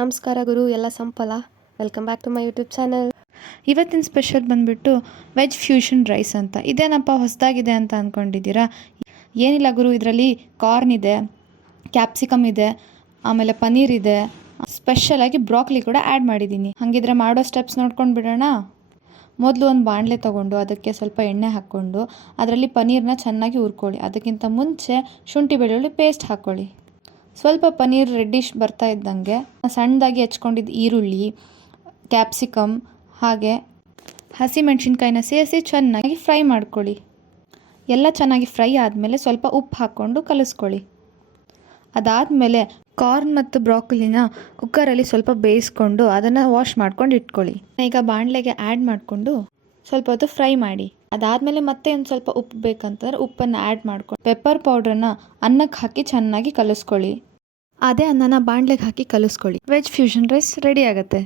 ನಮಸ್ಕಾರ ಗುರು, ಎಲ್ಲ ಸಂಪಲ್ಲ. Welcome back to my YouTube channel. ಇವತ್ತಿನ ಸ್ಪೆಷಲ್ ಬಂದುಬಿಟ್ಟು ವೆಜ್ ಫ್ಯೂಷನ್ ರೈಸ್ ಅಂತ. ಇದೇನಪ್ಪ ಹೊಸದಾಗಿದೆ ಅಂತ ಅಂದ್ಕೊಂಡಿದ್ದೀರಾ? ಏನಿಲ್ಲ ಗುರು, ಇದರಲ್ಲಿ ಕಾರ್ನ್ ಇದೆ, ಕ್ಯಾಪ್ಸಿಕಮ್ ಇದೆ, ಆಮೇಲೆ ಪನ್ನೀರ್ ಇದೆ, ಸ್ಪೆಷಲಾಗಿ ಬ್ರಾಕ್ಲಿ ಕೂಡ ಆ್ಯಡ್ ಮಾಡಿದ್ದೀನಿ. ಹಾಗಿದ್ರೆ ಮಾಡೋ ಸ್ಟೆಪ್ಸ್ ನೋಡ್ಕೊಂಡು ಬಿಡೋಣ. ಮೊದಲು ಒಂದು ಬಾಣಲೆ ತೊಗೊಂಡು ಅದಕ್ಕೆ ಸ್ವಲ್ಪ ಎಣ್ಣೆ ಹಾಕ್ಕೊಂಡು ಅದರಲ್ಲಿ ಪನ್ನೀರನ್ನ ಚೆನ್ನಾಗಿ ಹುರ್ಕೊಳ್ಳಿ. ಅದಕ್ಕಿಂತ ಮುಂಚೆ ಶುಂಠಿ ಬೆಳ್ಳುಳ್ಳಿ ಪೇಸ್ಟ್ ಹಾಕ್ಕೊಳ್ಳಿ. ಸ್ವಲ್ಪ ಪನ್ನೀರ್ ರೆಡ್ಡಿಶ್ ಬರ್ತಾ ಇದ್ದಂಗೆ ಸಣ್ಣದಾಗಿ ಹೆಚ್ಕೊಂಡಿದ್ದ ಈರುಳ್ಳಿ, ಕ್ಯಾಪ್ಸಿಕಮ್ ಹಾಗೆ ಹಸಿಮೆಣ್ಸಿನ್ಕಾಯಿನ ಸೇರಿಸಿ ಚೆನ್ನಾಗಿ ಫ್ರೈ ಮಾಡ್ಕೊಳ್ಳಿ. ಎಲ್ಲ ಚೆನ್ನಾಗಿ ಫ್ರೈ ಆದಮೇಲೆ ಸ್ವಲ್ಪ ಉಪ್ಪು ಹಾಕ್ಕೊಂಡು ಕಲಿಸ್ಕೊಳ್ಳಿ. ಅದಾದಮೇಲೆ ಕಾರ್ನ್ ಮತ್ತು ಬ್ರಾಕೊಲಿನ ಕುಕ್ಕರಲ್ಲಿ ಸ್ವಲ್ಪ ಬೇಯಿಸ್ಕೊಂಡು ಅದನ್ನು ವಾಶ್ ಮಾಡ್ಕೊಂಡು ಇಟ್ಕೊಳ್ಳಿ. ಈಗ ಬಾಣಲೆಗೆ ಆ್ಯಡ್ ಮಾಡಿಕೊಂಡು ಸ್ವಲ್ಪ ಹೊತ್ತು ಫ್ರೈ ಮಾಡಿ. ಅದಾದಮೇಲೆ ಮತ್ತೆ ಒಂದು ಸ್ವಲ್ಪ ಉಪ್ಪು ಬೇಕಂತಂದ್ರೆ ಉಪ್ಪನ್ನು ಆ್ಯಡ್ ಮಾಡ್ಕೊಂಡು ಪೆಪ್ಪರ್ ಪೌಡ್ರನ್ನ ಅನ್ನಕ್ಕೆ ಹಾಕಿ ಚೆನ್ನಾಗಿ ಕಲಿಸ್ಕೊಳ್ಳಿ. ಅದೇ ಅನ್ನನ ಬಾಣಲೆಗೆ ಹಾಕಿ ಕಲಿಸ್ಕೊಳ್ಳಿ. ವೆಜ್ ಫ್ಯೂಷನ್ ರೈಸ್ ರೆಡಿ ಆಗುತ್ತೆ.